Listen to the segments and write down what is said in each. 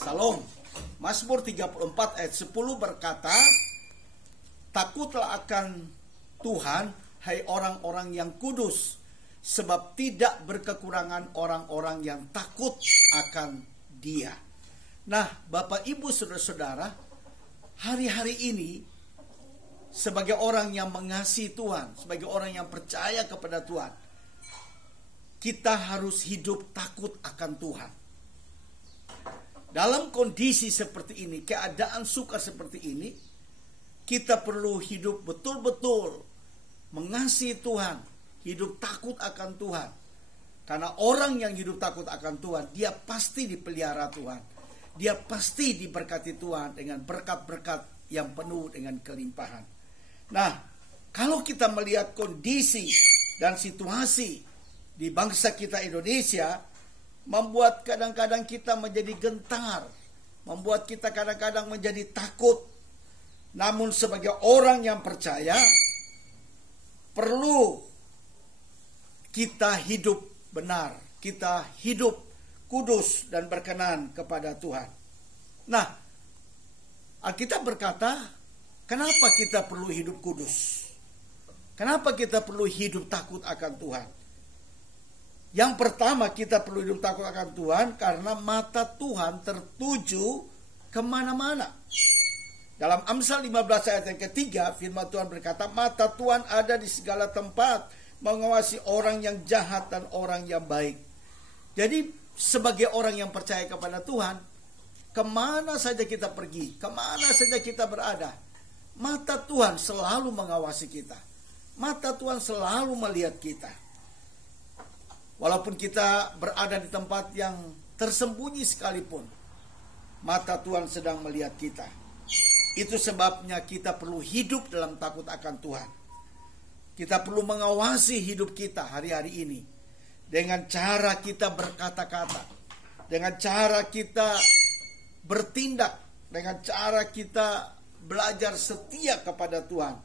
Salam. Mazmur 34 ayat 10 berkata, takutlah akan Tuhan, hai orang-orang yang kudus, sebab tidak berkekurangan orang-orang yang takut akan Dia. Nah, Bapak Ibu Saudara-saudara, hari-hari ini sebagai orang yang mengasihi Tuhan, sebagai orang yang percaya kepada Tuhan, kita harus hidup takut akan Tuhan. Dalam kondisi seperti ini, keadaan sukar seperti ini, kita perlu hidup betul-betul mengasihi Tuhan, hidup takut akan Tuhan. Karena orang yang hidup takut akan Tuhan, dia pasti dipelihara Tuhan. Dia pasti diberkati Tuhan dengan berkat-berkat yang penuh dengan kelimpahan. Nah, kalau kita melihat kondisi dan situasi di bangsa kita Indonesia, membuat kadang-kadang kita menjadi gentar, membuat kita kadang-kadang menjadi takut. Namun sebagai orang yang percaya, perlu kita hidup benar, kita hidup kudus dan berkenan kepada Tuhan. Nah, Alkitab berkata, kenapa kita perlu hidup kudus? Kenapa kita perlu hidup takut akan Tuhan? Yang pertama, kita perlu hidup takut akan Tuhan karena mata Tuhan tertuju kemana-mana. Dalam Amsal 15 ayat yang ketiga, firman Tuhan berkata, mata Tuhan ada di segala tempat, mengawasi orang yang jahat dan orang yang baik. Jadi sebagai orang yang percaya kepada Tuhan, kemana saja kita pergi, kemana saja kita berada, mata Tuhan selalu mengawasi kita. Mata Tuhan selalu melihat kita. Walaupun kita berada di tempat yang tersembunyi sekalipun, mata Tuhan sedang melihat kita. Itu sebabnya kita perlu hidup dalam takut akan Tuhan. Kita perlu mengawasi hidup kita hari-hari ini dengan cara kita berkata-kata, dengan cara kita bertindak, dengan cara kita belajar setia kepada Tuhan,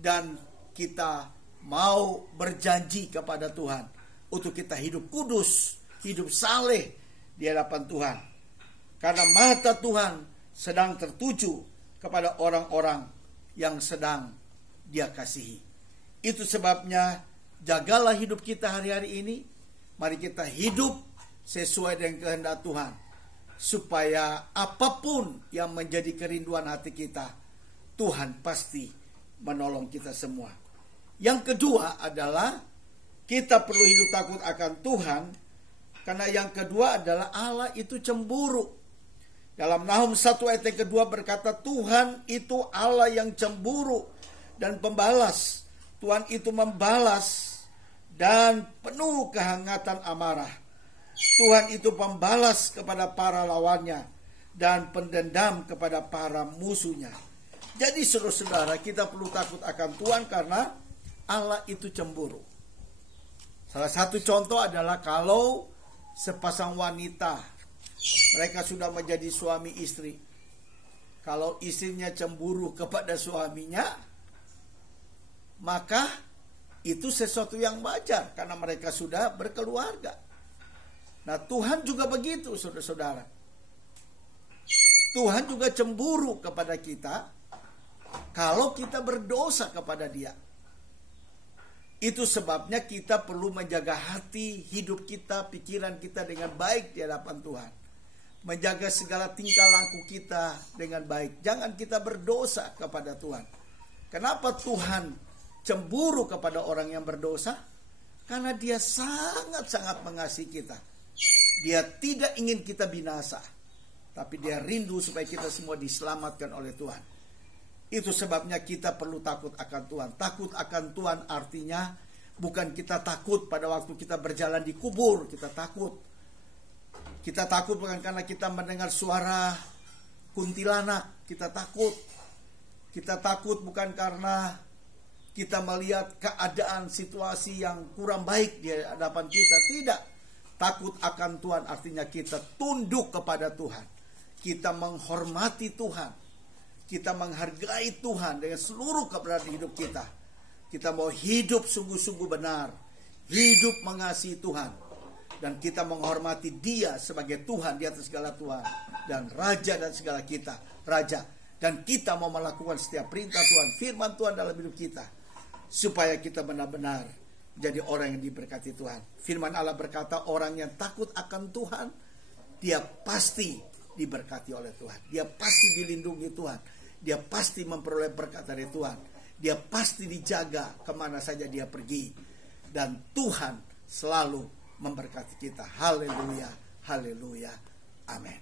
dan kita mau berjanji kepada Tuhan untuk kita hidup kudus, hidup saleh di hadapan Tuhan. Karena mata Tuhan sedang tertuju kepada orang-orang yang sedang Dia kasihi. Itu sebabnya jagalah hidup kita hari-hari ini. Mari kita hidup sesuai dengan kehendak Tuhan, supaya apapun yang menjadi kerinduan hati kita, Tuhan pasti menolong kita semua. Yang kedua adalah kita perlu hidup takut akan Tuhan, karena yang kedua adalah Allah itu cemburu. Dalam Nahum 1 ayat yang kedua berkata, Tuhan itu Allah yang cemburu dan pembalas. Tuhan itu membalas dan penuh kehangatan amarah. Tuhan itu pembalas kepada para lawannya dan pendendam kepada para musuhnya. Jadi saudara-saudara, kita perlu takut akan Tuhan karena Allah itu cemburu. Salah satu contoh adalah kalau sepasang wanita, mereka sudah menjadi suami istri. Kalau istrinya cemburu kepada suaminya, maka itu sesuatu yang wajar karena mereka sudah berkeluarga. Nah, Tuhan juga begitu, saudara-saudara. Tuhan juga cemburu kepada kita kalau kita berdosa kepada Dia. Itu sebabnya kita perlu menjaga hati, hidup kita, pikiran kita dengan baik di hadapan Tuhan. Menjaga segala tingkah laku kita dengan baik. Jangan kita berdosa kepada Tuhan. Kenapa Tuhan cemburu kepada orang yang berdosa? Karena Dia sangat-sangat mengasihi kita. Dia tidak ingin kita binasa, tapi Dia rindu supaya kita semua diselamatkan oleh Tuhan. Itu sebabnya kita perlu takut akan Tuhan. Takut akan Tuhan artinya bukan kita takut pada waktu kita berjalan di kubur, kita takut. Kita takut bukan karena kita mendengar suara kuntilanak, kita takut. Kita takut bukan karena kita melihat keadaan situasi yang kurang baik di hadapan kita. Tidak. Takut akan Tuhan artinya kita tunduk kepada Tuhan. Kita menghormati Tuhan. Kita menghargai Tuhan dengan seluruh keberadaan hidup kita. Kita mau hidup sungguh-sungguh benar. Hidup mengasihi Tuhan. dan kita menghormati Dia sebagai Tuhan di atas segala Tuhan dan Raja dan segala Raja, dan kita mau melakukan setiap perintah Tuhan, firman Tuhan dalam hidup kita, supaya kita benar-benar jadi orang yang diberkati Tuhan. Firman Allah berkata, orang yang takut akan Tuhan, dia pasti diberkati oleh Tuhan, dia pasti dilindungi Tuhan, dia pasti memperoleh berkat dari Tuhan, dia pasti dijaga kemana saja dia pergi, dan Tuhan selalu memberkati kita. Haleluya, haleluya, amin.